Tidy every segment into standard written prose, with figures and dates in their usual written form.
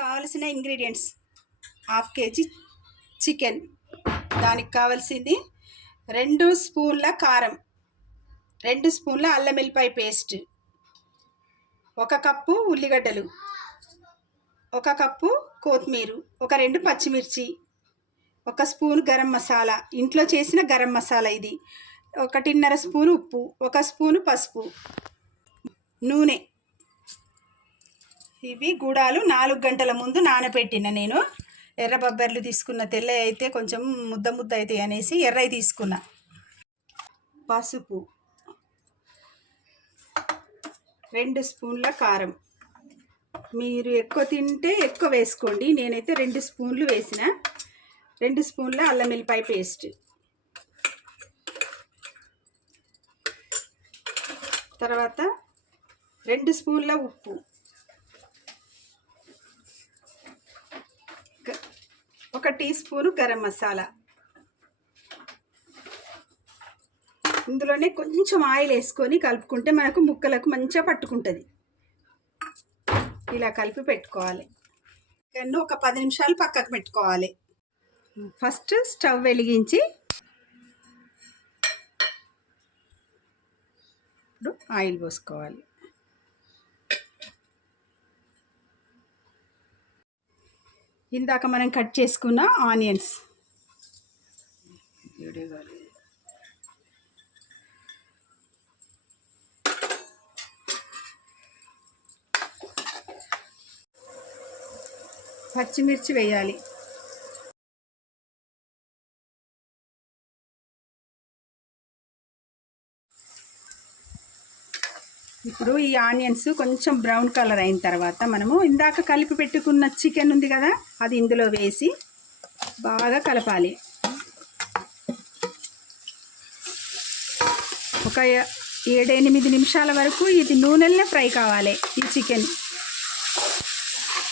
కావాల్సిన ingredients 1/2 kg chicken, దానికి కావాల్సింది 2 స్పూన్ల కారం, 2 స్పూన్ల అల్లం వెల్లిపాయ పేస్ట్, 1 కప్పు ఉల్లిగడ్డలు, 1 కప్పు కొత్తిమీర, 2 పచ్చిమిర్చి, 1 స్పూన్ గరం మసాలా, ఇంట్లో చేసిన గరం మసాలా ఇది, 1.5 స్పూన్ ఉప్పు, 1 స్పూన్ పసుపు, నూనె. ఇవి గుడాలు 4 గంటల ముందు నానబెట్టిన నేను. ఎర్ర బొబ్బర్లు తీసుకున్న, తెల్ల అయితే కొంచెం ముద్ద ముద్ద అవుతాయి అనేసి ఎర్రవి తీసుకున్నా. పసుపు, 2 స్పూన్ల కారం, మీరు ఎక్కువ తింటే ఎక్కువ వేసుకోండి, నేనైతే 2 స్పూన్లు వేసిన. 2 స్పూన్ల అల్లం వెల్లిపాయ పేస్ట్, తర్వాత 2 స్పూన్ల ఉప్పు, 1 టీ స్పూను గరం మసాలా. ఇందులోనే కొంచెం ఆయిల్ వేసుకొని కలుపుకుంటే మనకు ముక్కలకు మంచిగా పట్టుకుంటుంది. ఇలా కలిపి పెట్టుకోవాలి. చికెన్ ఒక 10 నిమిషాలు పక్కకు పెట్టుకోవాలి. ఫస్ట్ స్టవ్ వెలిగించి ఇప్పుడు ఆయిల్ పోసుకోవాలి. ఇందాక మనం కట్ చేసుకున్న ఆనియన్స్, పచ్చిమిర్చి వేయాలి. ఇప్పుడు ఈ ఆనియన్స్ కొంచెం బ్రౌన్ కలర్ అయిన తర్వాత మనము ఇందాక కలిపి పెట్టుకున్న చికెన్ ఉంది కదా, అది ఇందులో వేసి బాగా కలపాలి. ఒక 7-8 నిమిషాల వరకు ఇది నూనెలనే ఫ్రై కావాలి ఈ చికెన్.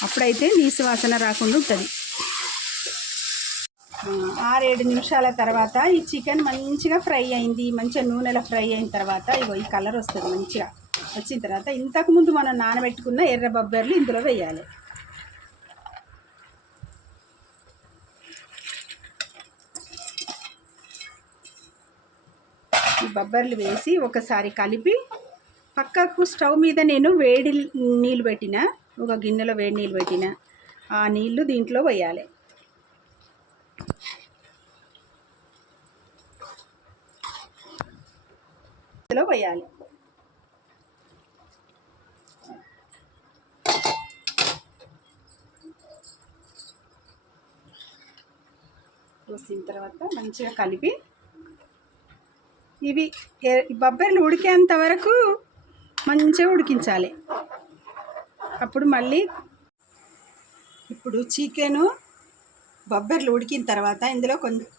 అప్పుడైతే నీసు వాసన రాకుండా ఉంటుంది. 6-7 నిమిషాల తర్వాత ఈ చికెన్ మంచిగా ఫ్రై అయింది. మంచిగా నూనెలో ఫ్రై అయిన తర్వాత ఇగో ఈ కలర్ వస్తుంది. మంచిగా వచ్చిన తర్వాత ఇంతకుముందు మనం నానబెట్టుకున్న ఎర్ర బొబ్బర్లు ఇందులో వేయాలి. ఈ బొబ్బర్లు వేసి ఒకసారి కలిపి పక్కకు స్టవ్ మీద నేను వేడి నీళ్ళు పెట్టిన, ఒక గిన్నెలో వేడి నీళ్ళు పెట్టిన, ఆ నీళ్లు దీంట్లో వేయాలి. ఇందులో వేయాలి. పోసిన తర్వాత మంచిగా కలిపి ఇవి బొబ్బర్లు ఉడికేంత వరకు మంచిగా ఉడికించాలి. అప్పుడు మళ్ళీ ఇప్పుడు చికెను బొబ్బర్లు ఉడికిన తర్వాత ఇందులో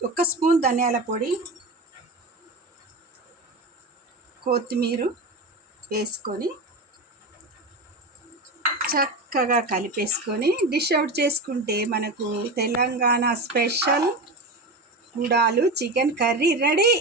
1 స్పూన్ ధనియాల పొడి, కొత్తిమీర వేసుకొని చక్కగా కలిపేసుకొని డిష్ అవుట్ చేసుకుంటే మనకు తెలంగాణ స్పెషల్ గుడాలు చికెన్ కర్రీ రెడీ.